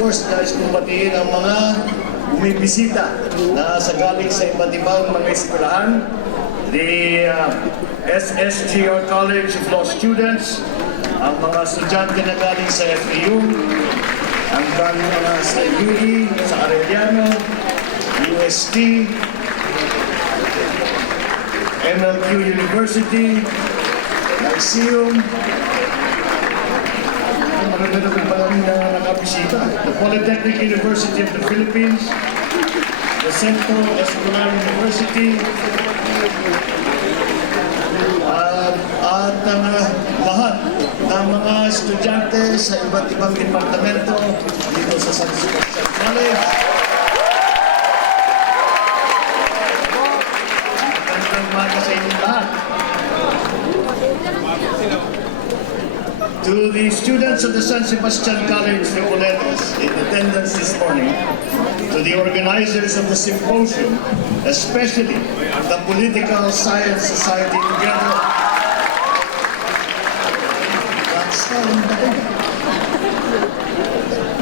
course, nais kong batiin ang mga bumibisita na sa galing sa iba't ibang mga eskwelahan, the SSGR College of Law students, ang mga estudyante na galing sa FEU, ang galing mga sa UE, sa Arellano, UST, MLQ University, Lyceum, marami pa lang na nakabisita. The Polytechnic University of the Philippines, the Central Escolar University, at lahat ng mga estudyante sa iba't ibang departamento dito sa San Sebastian College. Magandang umaga sa inyong lahat. To the students of the San Sebastian College Recoletos in attendance this morning, to the organizers of the symposium, especially the Political Science Society together,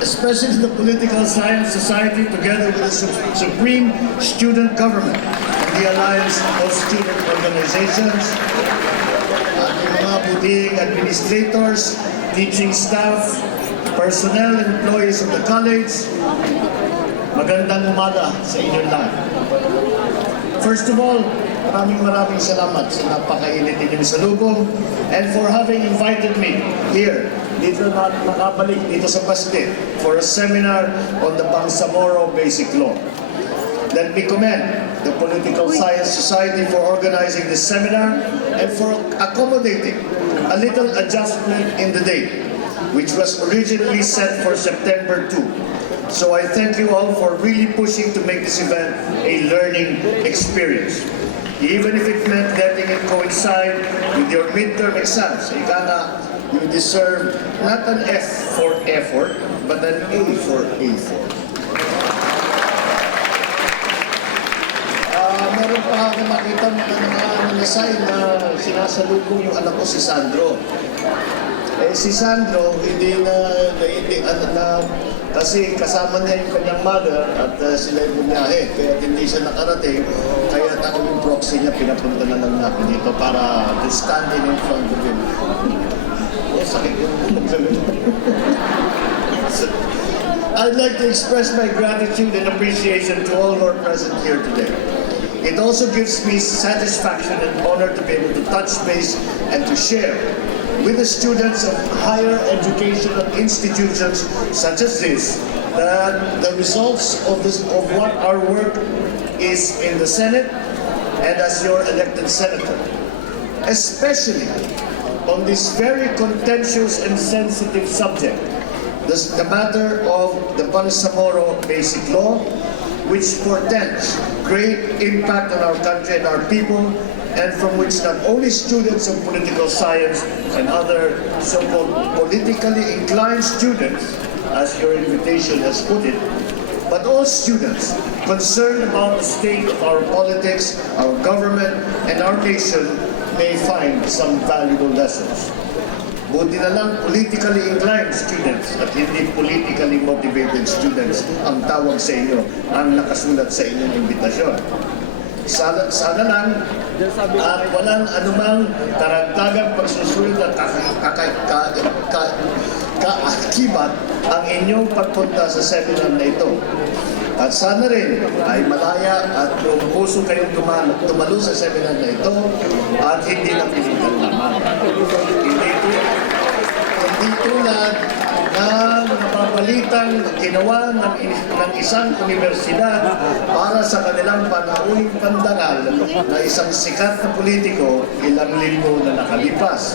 especially the Political Science Society together with the Supreme Student Government and the Alliance of Student Organizations, mga buting administrators, teaching staff, personnel, and employees of the college, magandang umaga sa inyong lahat. First of all, maraming salamat sa napakainit inyong salubong and for having invited me here, dito na nakabalik dito sa Bastet for a seminar on the Bangsamoro Basic Law. Let me commend the Political Science Society for organizing this seminar and for accommodating a little adjustment in the date, which was originally set for September 2. So I thank you all for really pushing to make this event a learning experience. Even if it meant letting it coincide with your midterm exams, you deserve not an F for effort, but an A for effort. Meron pa ako makita mga sign na sinasalubong yung anak ko si Sandro. Si Sandro, hindi kasi kasama niya yung kanyang mother at sila yung bumiyahe. Kaya hindi siya nakarating. Kaya ako yung proxy niya, pinapunta na lang natin dito para to stand in front of him. Sakit yung I'd like to express my gratitude and appreciation to all who are present here today. It also gives me satisfaction and honor to be able to touch base and to share with the students of higher educational institutions such as this that the results of what our work is in the Senate and as your elected senator, especially on this very contentious and sensitive subject, the matter of the Bangsamoro Basic Law, which portends great impact on our country and our people, and from which not only students of political science and other so-called politically inclined students, as your invitation has put it, but all students concerned about the state of our politics, our government, and our nation may find some valuable lessons. Buti na lang politically inclined students at hindi politically motivated students ang tawag sa inyo, ang nakasulat sa inyong imbitasyon. Sana lang at walang anumang karagdagang pagsusunod at kaakibat ang inyong pagpunta sa seminar na ito. At sana rin ay malaya at buong puso kayong tumalo sa seminar na ito at hindi na pilitan lamang. Hindi tulad ng mga babalitang ginawa ng isang universidad para sa kanilang panauling pandangal na isang sikat na politiko ilang linggo na nakalipas.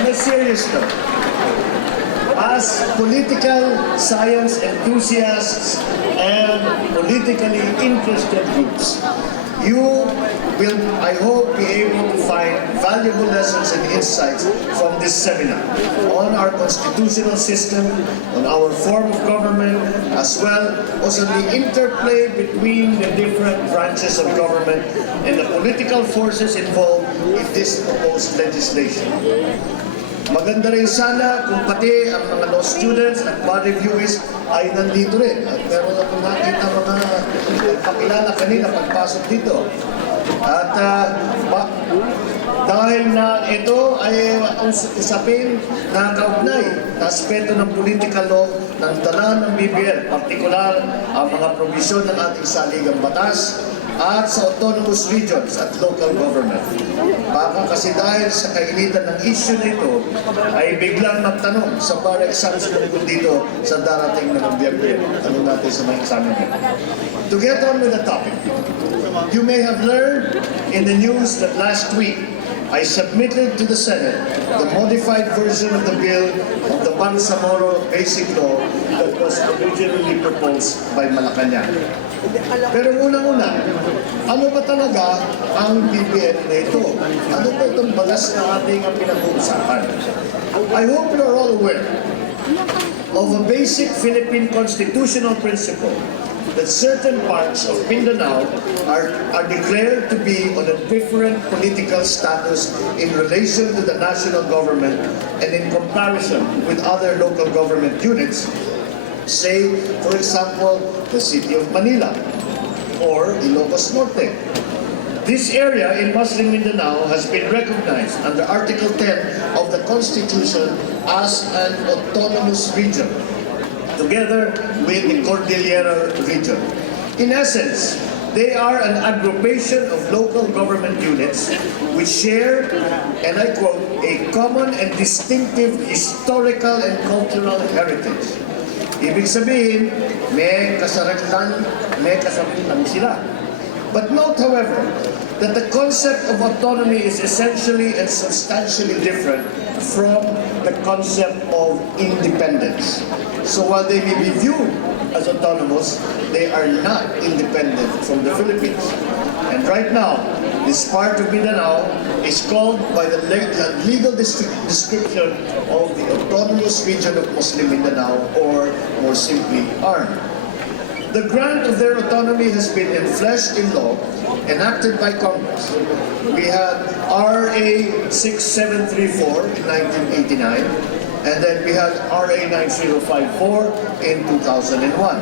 On a serious note, as political science enthusiasts and politically interested groups, you will, I hope, be able to find valuable lessons and insights from this seminar on our constitutional system, on our form of government, as well as on the interplay between the different branches of government and the political forces involved in this proposed legislation. Maganda rin sana kung pati ang mga law students at bar reviewers ay nandito rin. At meron akong nakita mga pakilala kanina pagpasok dito. At dahil na ito ay usapin na kaugnay na aspeto ng political law ng dala ng BBL, partikular ang mga provisyon ng ating saligang batas at sa autonomous regions at local government. Baka kasi dahil sa kainitan ng issue nito ay biglang magtanong sa bar exams tungkol dito sa darating na Nobyembre. Tanong natin sa mga examiner. To get on with the topic, you may have learned in the news that last week I submitted to the Senate the modified version of the bill of the Bangsamoro Basic Law that was originally proposed by Malacanang. Pero unang-una, ano ba talaga ang BBL na ito? Ano ba itong balas na ating pinag-uusapan? I hope you're all aware of a basic Philippine constitutional principle that certain parts of Mindanao are declared to be on a different political status in relation to the national government and in comparison with other local government units. Say, for example, the city of Manila or Ilocos Norte. This area in Muslim Mindanao has been recognized under Article 10 of the Constitution as an autonomous region, together with the Cordillera region. In essence, they are an aggregation of local government units which share, and I quote, a common and distinctive historical and cultural heritage. Ibig sabihin, may kasaritan sila. But note, however, that the concept of autonomy is essentially and substantially different from the concept of independence. So while they may be viewed as autonomous, they are not independent from the Philippines. And right now, this part of Mindanao is called by the legal description of the Autonomous Region of Muslim Mindanao, or more simply, ARM. The grant of their autonomy has been enfleshed in law, enacted by Congress. We had RA 6734 in 1989, and then we had RA 9054 in 2001.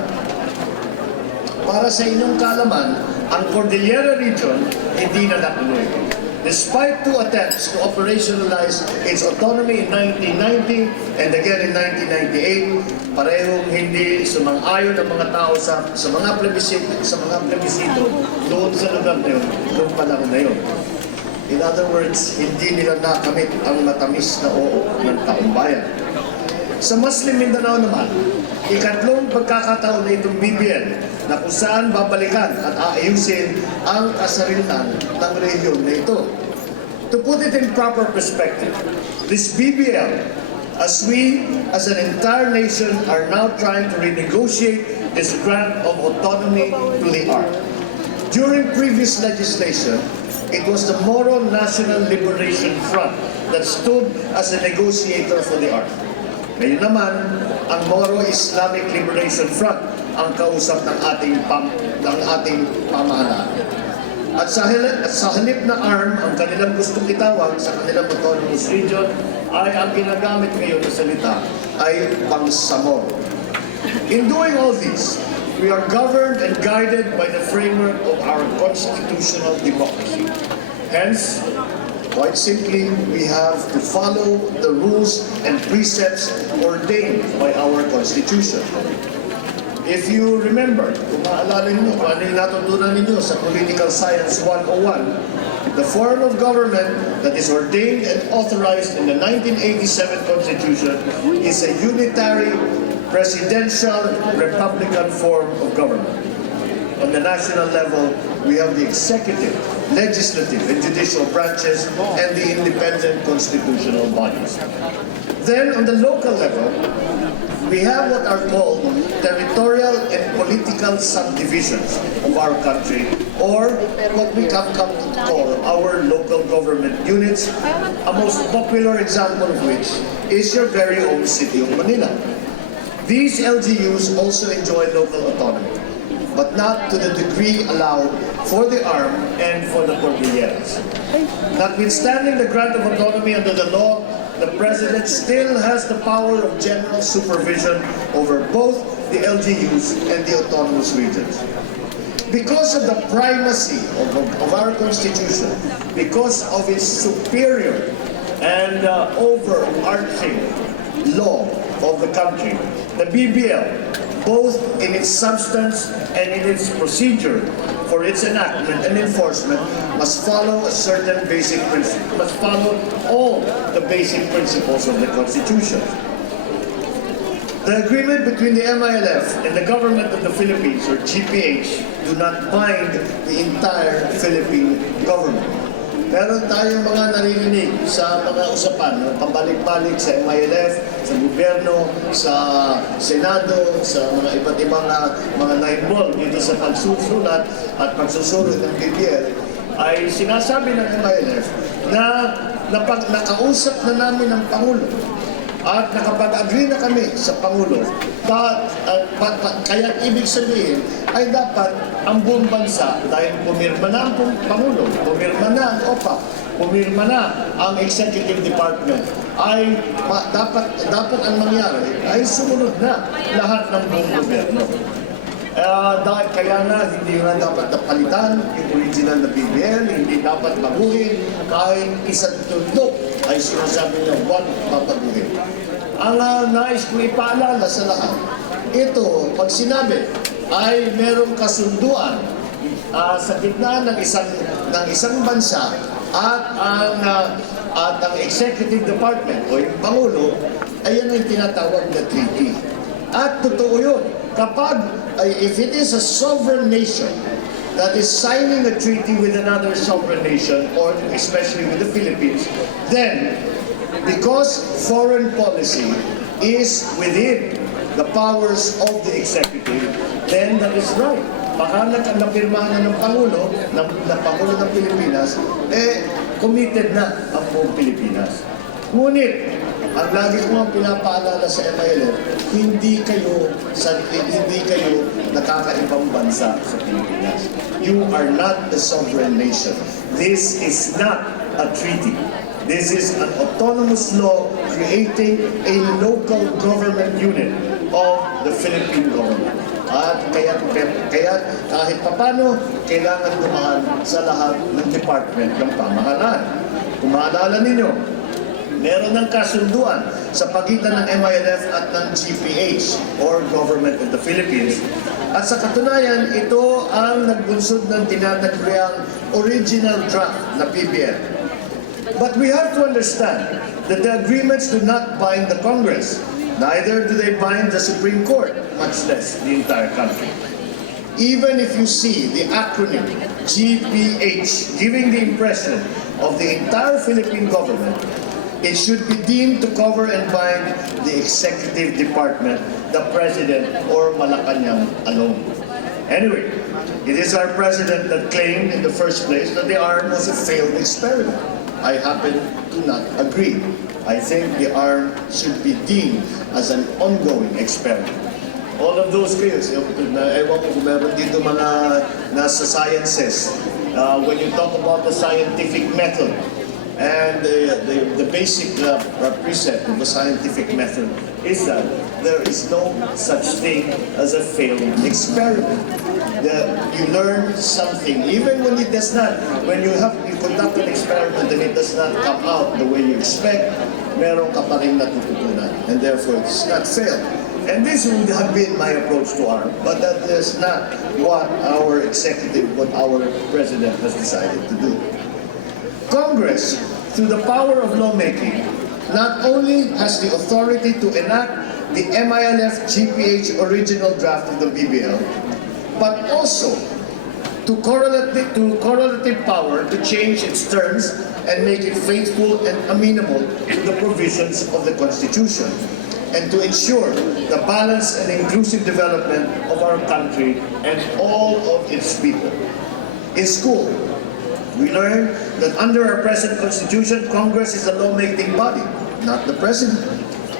Para sa inyong kaalaman, ang Cordillera region hindi na natuloy. Despite two attempts to operationalize its autonomy in 1990 and again in 1998, parehong hindi sumang-ayon ang mga tao sa mga plebisito doon sa lugar na yun, noong panahon na yun. In other words, hindi nila nakamit ang matamis na oo ng taong bayan. Sa Muslim Mindanao naman, ikatlong pagkakataon na itong BBL na kung saan babalikan at aayusin ang kasarilan ng rehiyon na ito. To put it in proper perspective, this BBL, as we as an entire nation are now trying to renegotiate this grant of autonomy to the ARC. During previous legislation, it was the Moro National Liberation Front that stood as a negotiator for the ARC. Ngayon naman, ang Moro Islamic Liberation Front ang kausap ng ating pamahalaan. At sa halip na ARM, ang kanilang gustong itawag sa kanilang autonomous region ay ang ginagamit ngayon na salita ay Bangsamoro. In doing all this, we are governed and guided by the framework of our constitutional democracy. Hence, quite simply, we have to follow the rules and precepts ordained by our Constitution. If you remember, kung maalala ninyo kung ano yung natutunan ninyo sa Political Science 101, the form of government that is ordained and authorized in the 1987 Constitution is a unitary, presidential, republican form of government. On the national level, we have the executive, legislative, and judicial branches and the independent constitutional bodies. Then, on the local level, we have what are called territorial and political subdivisions of our country, or what we have come to call our local government units, a most popular example of which is your very own city of Manila. These LGUs also enjoy local autonomy, but not to the degree allowed for the ARM and for the Cordilleras. Notwithstanding the grant of autonomy under the law, the President still has the power of general supervision over both the LGUs and the autonomous regions. Because of the primacy of our Constitution, because of its superior and overarching law of the country, the BBL, both in its substance and in its procedure for its enactment and enforcement, must follow a certain basic principle, must follow all the basic principles of the Constitution. The agreement between the MILF and the Government of the Philippines, or GPH, do not bind the entire Philippine government. Meron tayong mga naririnig sa mga usapan, pambalik-balik sa MILF, sa gobyerno, sa Senado, sa mga iba't ibang mga na-involved dito sa pagsusulat at pagsusunod ng BBL, ay sinasabi ng MILF na nakausap na namin ng Pangulo at nakapag-agree na kami sa Pangulo. Kaya ibig sabihin ay dapat ang buong bansa, dahil pumirma na ang Pangulo, pumirma na ang OPA, pumirma na ang Executive Department, ay dapat ang mangyari ay sumunod na lahat ng buong gobyerno. Kaya nga, hindi nga dapat napalitan yung original na BBL, hindi dapat baguhin, kahit isang tuldok ay sinasabi niya, huwag babaguhin. Ang nais ko ipaalala sa lahat, ito, pag sinabi, ay merong kasunduan sa gitna ng isang bansa at ang Executive Department o yung Pangulo, ay yan ang tinatawag na treaty. At totoo yun, if it is a sovereign nation that is signing a treaty with another sovereign nation, or especially with the Philippines, then because foreign policy is within the powers of the executive, then that is right. Baka napirmahan na ng Pangulo, Pangulo ng Pilipinas, committed na ang buong Pilipinas. Ngunit, ang lagi ko nga pinapaalala sa MILF, hindi kayo nakakaibang bansa sa Pilipinas. You are not a sovereign nation. This is not a treaty. This is an autonomous law creating a local government unit of the Philippine government. At kaya kahit papano, kailangan dumaan sa lahat ng department ng pamahalaan. Kung maalala ninyo, meron ng kasunduan sa pagitan ng MILF at ng GPH, or Government of the Philippines. At sa katunayan, ito ang nagbunsod ng tinataguriang original draft na PBL. But we have to understand that the agreements do not bind the Congress. Neither do they bind the Supreme Court, much less the entire country. Even if you see the acronym GPH giving the impression of the entire Philippine government, it should be deemed to cover and bind the Executive Department, the President, or Malacanang alone. Anyway, it is our President that claimed in the first place that the ARM was a failed experiment. I happen to not agree. I think the ARM should be deemed as an ongoing experiment. All of those skills, ewan ko kung meron dito mga nasa sciences, when you talk about the scientific method, and the basic precept of the scientific method is that there is no such thing as a failed experiment. You learn something, even when it does not, when you conduct an experiment and it does not come out the way you expect, meron ka pa rin natututunan, and therefore it's not failed. And this would have been my approach to ARM, but that is not what our executive, what our president has decided to do. Congress, through the power of lawmaking, not only has the authority to enact the MILF GPH original draft of the BBL, but also to correlative power to change its terms and make it faithful and amenable to the provisions of the Constitution, and to ensure the balanced and inclusive development of our country and all of its people. In school, we learn that under our present Constitution, Congress is a lawmaking body, not the President.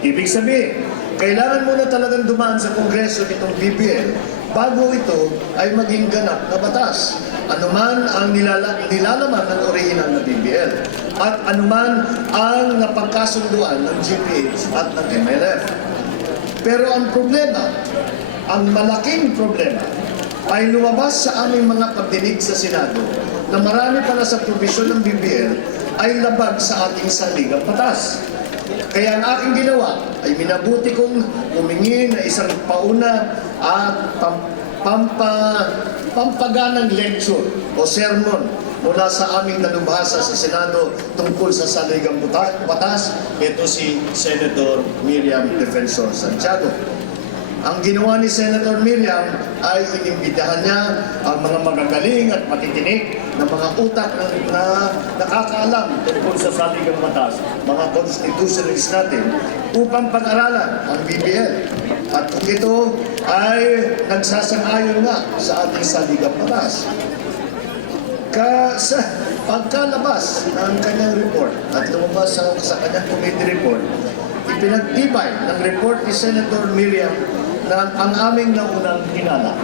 Ibig sabihin, kailangan muna talagang dumaan sa Kongreso nitong BBL bago ito ay maging ganap na batas. Ano man ang nilalaman ng original na BBL. at anuman ang napagkasunduan ng GPH at ng MLF. Pero ang problema, ang malaking problema, ay lumabas sa aming mga pagdinig sa Senado na marami pala sa probisyon ng BBL ay labag sa ating saligang batas. Kaya ang aking ginawa ay minabuti kong humingi na isang pauna at pampaganang lecture o sermon mula sa aming dalubhasa sa Senado tungkol sa saligang batas. Ito si Senator Miriam Defensor Santiago. Ang ginawa ni Senator Miriam ay inimbitahan niya ang mga magagaling at matitinik na mga utak na nakakaalam tungkol sa saligang batas, mga constitutionalist natin, upang pag-aralan ang BBL. At kung ito ay nagsasang-ayon nga sa ating saligang batas. Pagkalabas ng kanyang report at lumabas sa kanyang committee report, ipinagtibay ng report ni Senator Miriam na ang aming naunang hinala.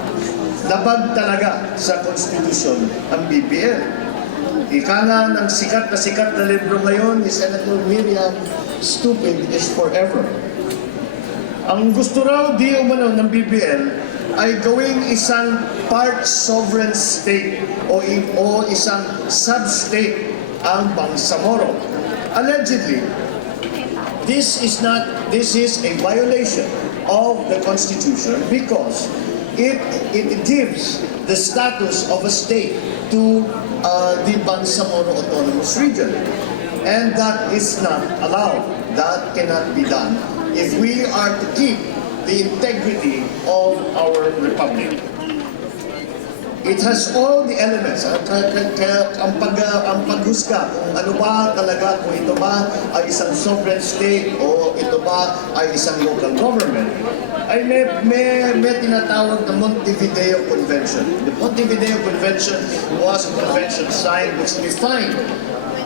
Labag talaga sa konstitusyon ang BBL. Ika nga ng sikat na libro ngayon ni Senator Miriam, Stupid is Forever. Ang gusto raw di umano ng BBL ay gawing isang part sovereign state o isang sub-state ang Bangsamoro. Allegedly, this is a violation of the Constitution because it gives the status of a state to the Bangsamoro Autonomous Region. And that is not allowed. That cannot be done if we are to keep the integrity of our republic. It has all the elements. Kaya ang paghusga kung ano ba talaga, kung ito ba ay isang sovereign state o ito ba ay isang local government, ay may tinatawag na Montevideo Convention. The Montevideo Convention was a convention signed which defined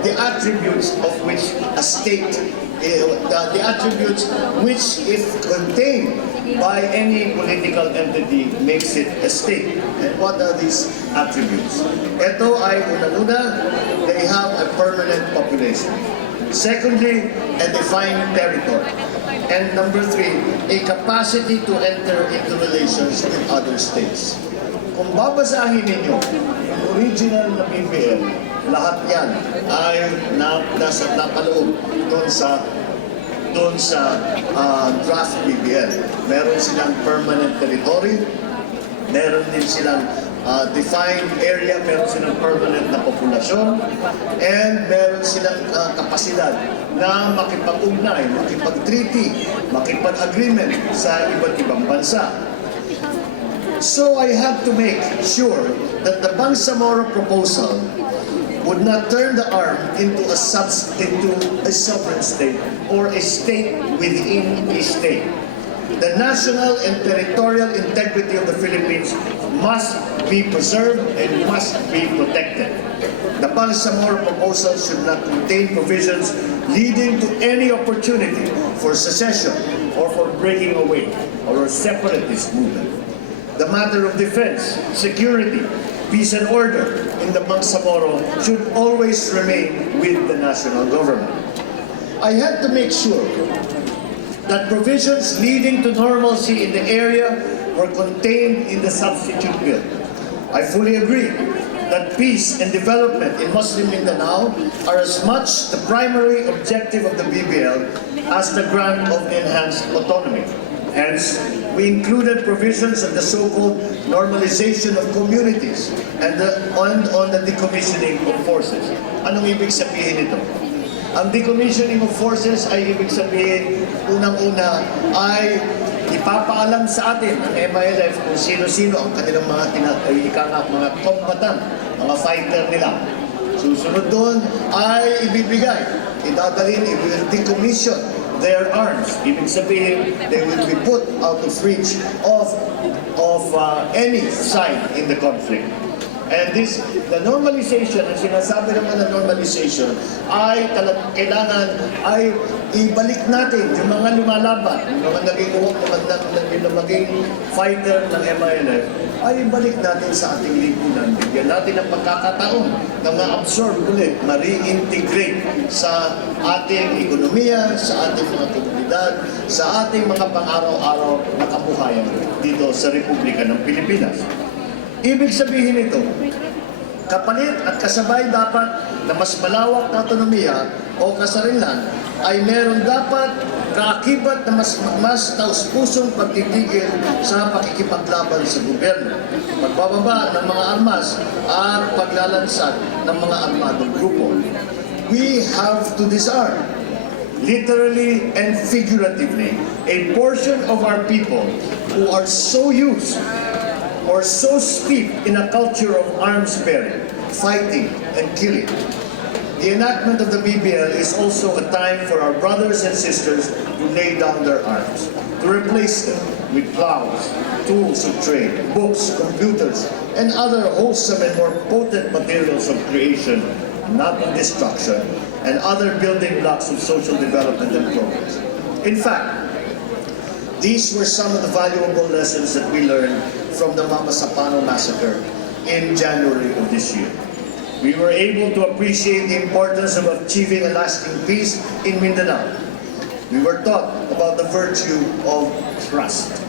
the attributes of which a state, the attributes which, if contained by any political entity, makes it a state. And what are these attributes? Ito ay una-una, they have a permanent population. Secondly, a defined territory. And number three, a capacity to enter into relations with other states. Kung babasahin ninyo yung original na BBL, lahat yan ay napaloob doon sa draft BBL. Meron silang permanent territory, meron din silang defined area, meron silang permanent na populasyon, and meron silang kapasidad na makipag-ugnay, makipag-treaty, makipag-agreement sa iba't ibang bansa. So I have to make sure that the Bangsamoro proposal would not turn the arm into a sovereign state or a state within a state. The national and territorial integrity of the Philippines must be preserved and must be protected. The Bangsamoro proposal should not contain provisions leading to any opportunity for secession or for breaking away or a separatist movement. The matter of defense, security, peace and order in the Bangsamoro should always remain with the national government. I had to make sure that provisions leading to normalcy in the area were contained in the substitute bill. I fully agree that peace and development in Muslim Mindanao are as much the primary objective of the BBL as the grant of enhanced autonomy. Hence, we included provisions of the so-called normalization of communities and on the decommissioning of forces. Anong ibig sabihin nito? Ang decommissioning of forces ay ibig sabihin, unang-una ay ipapaalam sa atin ng MILF kung sino-sino ang kanilang mga combatant, mga fighter nila. Susunod doon ay ibibigay, idadalhin, decommission their arms. Ibig sabihin, they will be put out of reach of any side in the conflict. And the normalization, ang sinasabi naman ng normalization, ay kailangan ay ibalik natin yung mga lumalaban, yung mga naging fighter ng MILF, ay ibalik natin sa ating lipunan. Bigyan natin ang pagkakataon na ma-absorb ulit, ma-reintegrate sa ating ekonomiya, sa ating mga komunidad, sa ating mga pang-araw-araw na kabuhayan dito sa Republika ng Pilipinas. Ibig sabihin ito, kapalit at kasabay dapat na mas malawak na autonomiya o kasarilan ay meron dapat kaakibat na mas taus-pusong pagtitigil sa pakikipaglaban sa gobyerno, pagbababa ng mga armas at paglalansad ng mga armadong grupo. We have to disarm, literally and figuratively, a portion of our people who are so used or so steeped in a culture of arms bearing, fighting, and killing. The enactment of the BBL is also a time for our brothers and sisters to lay down their arms, to replace them with plows, tools of trade, books, computers, and other wholesome and more potent materials of creation, not of destruction, and other building blocks of social development and progress. In fact, these were some of the valuable lessons that we learned from the Mama Sapano massacre in January of this year. We were able to appreciate the importance of achieving a lasting peace in Mindanao. We were taught about the virtue of trust.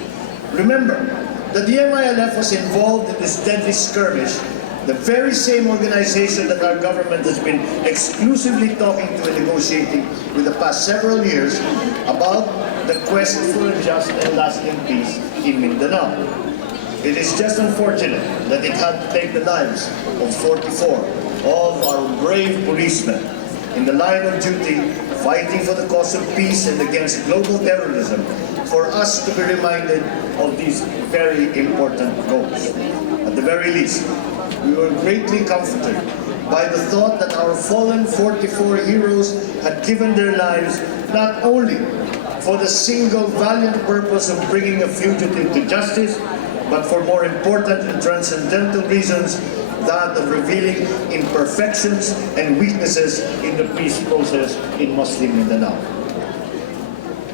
Remember that the MILF was involved in this deadly skirmish, the very same organization that our government has been exclusively talking to and negotiating with the past several years about the quest for a just and lasting peace in Mindanao. It is just unfortunate that it had to take the lives of 44 of our brave policemen in the line of duty fighting for the cause of peace and against global terrorism for us to be reminded of these very important goals. At the very least, we were greatly comforted by the thought that our fallen 44 heroes had given their lives not only for the single valiant purpose of bringing a fugitive to justice, but for more important and transcendental reasons, that of revealing imperfections and weaknesses in the peace process in Muslim Mindanao.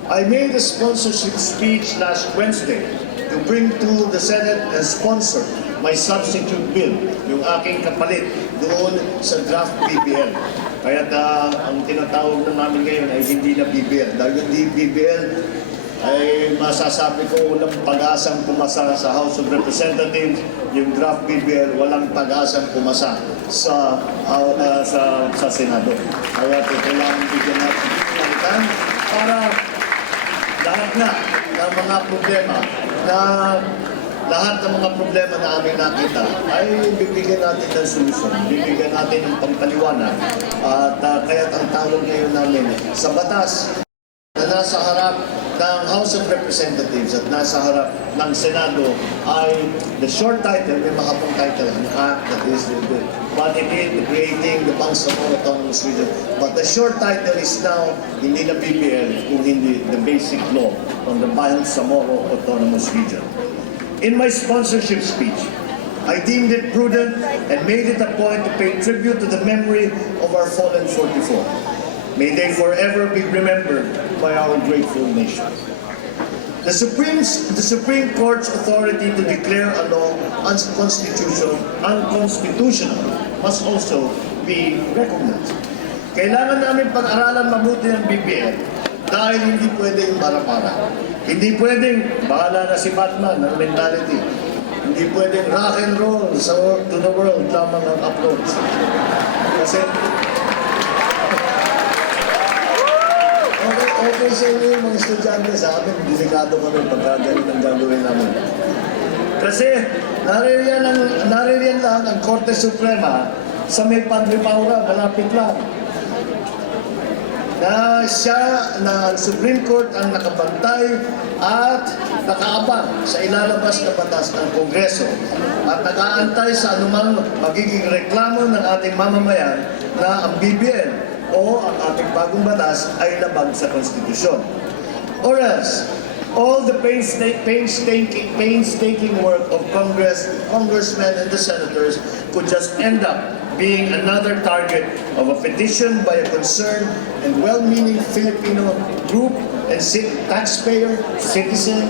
I made a sponsorship speech last Wednesday to bring to the Senate and sponsor my substitute bill, yung aking kapalit doon sa draft BBL. Kaya ang tinatawag na namin ngayon ay hindi na BBL. Dahil hindi BBL, ay masasabi ko walang pag-asang pumasa sa House of Representatives, yung draft BBL walang pag-asang pumasa sa Senado. Kaya kailangan bigyan natin ng para lahat ng mga problema na aming nakita ay bibigyan natin ng solusyon, bibigyan natin ng pagpaliwanag at kaya't ang tawag ngayon namin sa batas na nasa harap ng House of Representatives at nasa harap ng Senado ay the short title, may mahabang title, an act that is what it is, creating the Bangsamoro Autonomous Region. But the short title is now hindi na BBL, kung hindi the basic law on the Bangsamoro Autonomous Region. In my sponsorship speech, I deemed it prudent and made it a point to pay tribute to the memory of our fallen 44. May they forever be remembered by our grateful nation. The Supreme Court's authority to declare a law unconstitutional must also be recognized. Kailangan namin pag-aralan mabuti ng BBL dahil hindi pwedeng bara-bara. Hindi pwedeng bahala na si Batman ng mentality. Hindi pwedeng rock and roll to the world lamang ang approach. Kasi okay sa inyo yung mga estudyante, sa amin, delikado kami pagka ganun ang gagawin namin. Kasi naririyan lang ang Korte Suprema sa may Padre Paura, malapit lang. Na Supreme Court ang nakabantay at nakaabang sa ilalabas na batas ng Kongreso at nag-aantay sa anumang magiging reklamo ng ating mamamayan na ang BBL o ang ating bagong batas ay labag sa konstitusyon. Or else, all the painstaking work of congressmen and the senators could just end up being another target of a petition by a concerned and well-meaning Filipino group and taxpayer, citizen,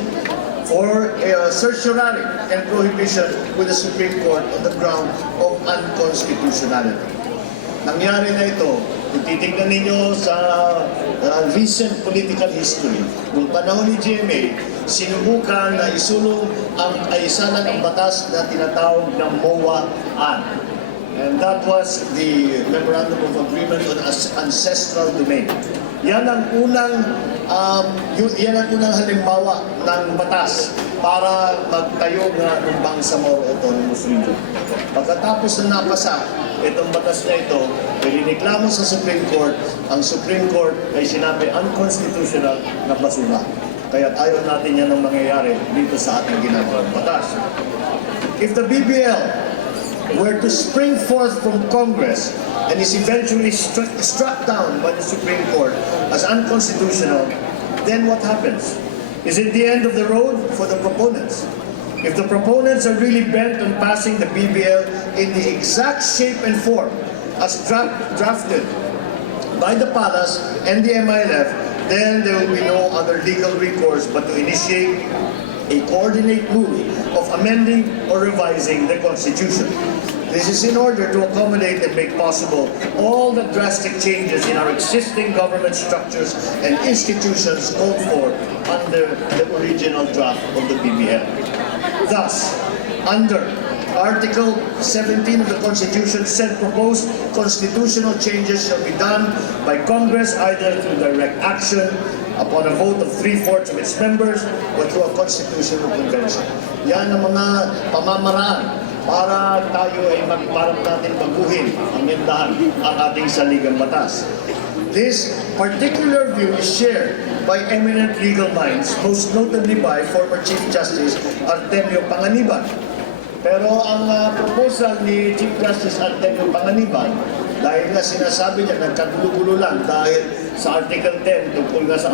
for certiorari and prohibition with the Supreme Court on the ground of unconstitutionality. Nangyari na ito, kung titignan ninyo sa recent political history, noong panahon ni GMA, sinubukan na isulong ang kaisanan ng batas na tinatawag na MOA-an. And that was the Memorandum of Agreement on Ancestral Domain. Yan ang unang halimbawa ng batas para magtayo ng Bangsamoro Autonomous Region. Pagkatapos na napasa itong batas na ito, inireklamo sa Supreme Court, ang Supreme Court ay sinabi unconstitutional na basura. Kaya ayaw natin yan ang mangyayari dito sa ating ginagawang batas. If the BBL were to spring forth from Congress and is eventually struck down by the Supreme Court as unconstitutional, then what happens? Is it the end of the road for the proponents? If the proponents are really bent on passing the BBL in the exact shape and form as drafted by the Palace and the MILF, then there will be no other legal recourse but to initiate a coordinate move of amending or revising the Constitution. This is in order to accommodate and make possible all the drastic changes in our existing government structures and institutions called for under the original draft of the BBL. Thus, under Article 17 of the Constitution, said proposed constitutional changes shall be done by Congress either through direct action upon a vote of 3/4 of its members or through a constitutional convention. Yan ang mga pamamaraan para tayo ay parang natin baguhin, amendahan ang ating saligang batas. This particular view is shared by eminent legal minds, most notably by former Chief Justice Artemio Panganiban. Pero ang proposal ni Chief Justice Artemio Panganiban, dahil nga sinasabi niya nagkagulo-gulo lang dahil sa Article 10 tungkol nga sa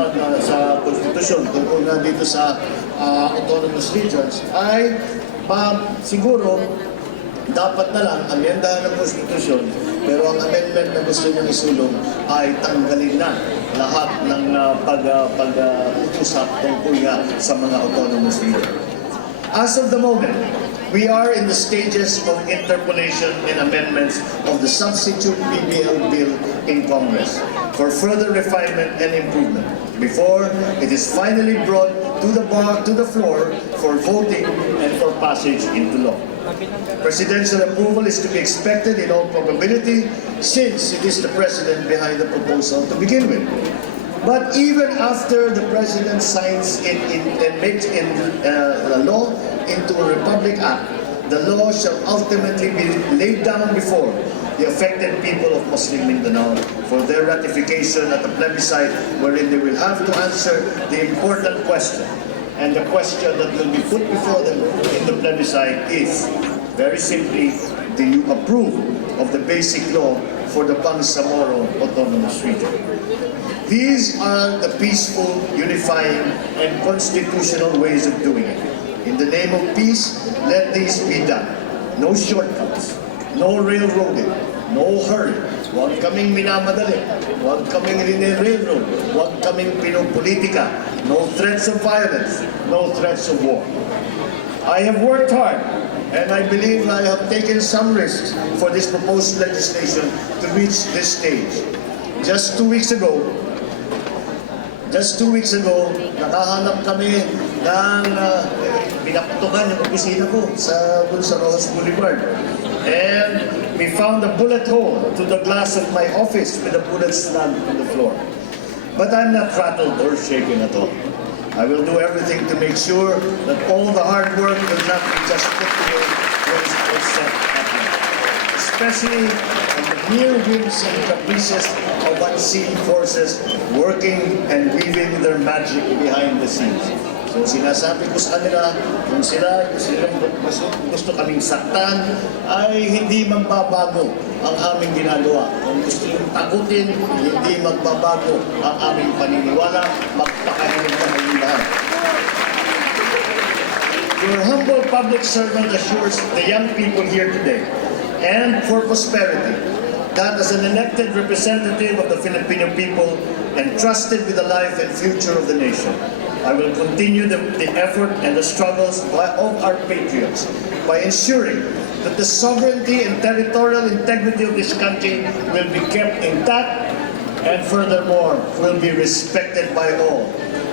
Constitution, tungkol nga dito sa autonomous regions, ay siguro dapat na lang amyendahan ng Constitution, pero ang amendment na gusto niyang isulong ay tanggalin na lahat ng pag-uusap tungkol nga sa mga autonomous regions. As of the moment, we are in the stages of interpolation and amendments of the substitute BBL bill in Congress for further refinement and improvement before it is finally brought to the floor for voting and for passage into law. Presidential approval is to be expected in all probability since it is the President behind the proposal to begin with. But even after the President signs it and makes the law into a Republic Act, the law shall ultimately be laid down before the affected people of Muslim Mindanao for their ratification at the plebiscite, wherein they will have to answer the important question. And the question that will be put before them in the plebiscite is, very simply, do you approve of the basic law for the Bangsamoro Autonomous Region? These are the peaceful, unifying, and constitutional ways of doing it. In the name of peace, let these be done. No shortcuts, no railroading, no hurry. Huwag kaming minamadali, huwag kaming railroad, huwag kaming pinopolitika. No threats of violence, no threats of war. I have worked hard, and I believe I have taken some risks for this proposed legislation to reach this stage. Just two weeks ago, nakahanap kami ng pinaputukan yung opisina ko sa Rojas Boulevard. And we found a bullet hole to the glass of my office with a bullet slug on the floor. But I'm not rattled or shaken at all. I will do everything to make sure that all the hard work will not be just put away when it's set at night. Especially on the mere whims and caprices of unseen forces working and weaving their magic behind the scenes. So sinasabi ko sa kanila, kung sila gusto kaming saktan, ay hindi magbabago ang aming ginagawa. Kung gusto yung takutin, hindi magbabago ang aming paniniwala, magpakahinig kami lahat. Your humble public servant assures the young people here today and for prosperity, that as an elected representative of the Filipino people entrusted with the life and future of the nation, I will continue the effort and the struggles of our patriots by ensuring that the sovereignty and territorial integrity of this country will be kept intact and furthermore will be respected by all,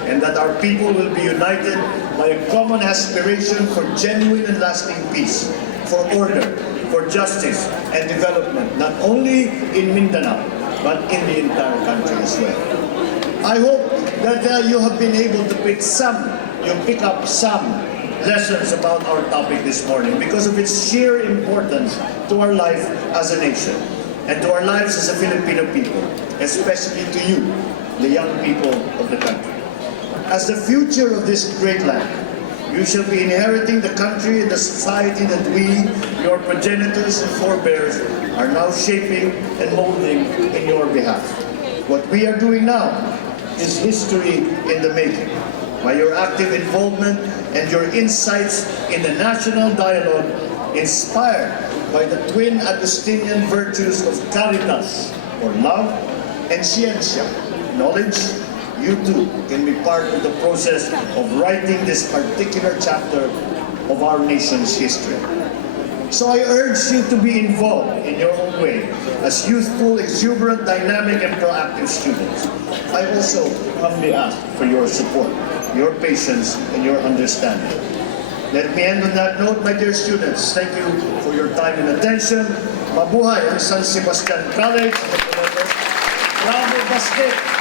and that our people will be united by a common aspiration for genuine and lasting peace, for order, for justice and development, not only in Mindanao, but in the entire country as well. I hope that you have been able to pick up some lessons about our topic this morning because of its sheer importance to our life as a nation and to our lives as a Filipino people, especially to you, the young people of the country. As the future of this great land, you shall be inheriting the country and the society that we, your progenitors and forebears, are now shaping and molding in your behalf. What we are doing now is history in the making. By your active involvement and your insights in the national dialogue, inspired by the twin Agustinian virtues of caritas, or love, and scientia, knowledge, you too can be part of the process of writing this particular chapter of our nation's history. So I urge you to be involved in your own way as youthful, exuberant, dynamic, and proactive students. I also humbly ask for your support, your patience, and your understanding. Let me end on that note, my dear students. Thank you for your time and attention. Mabuhay ang San Sebastian College. Bravo Basket!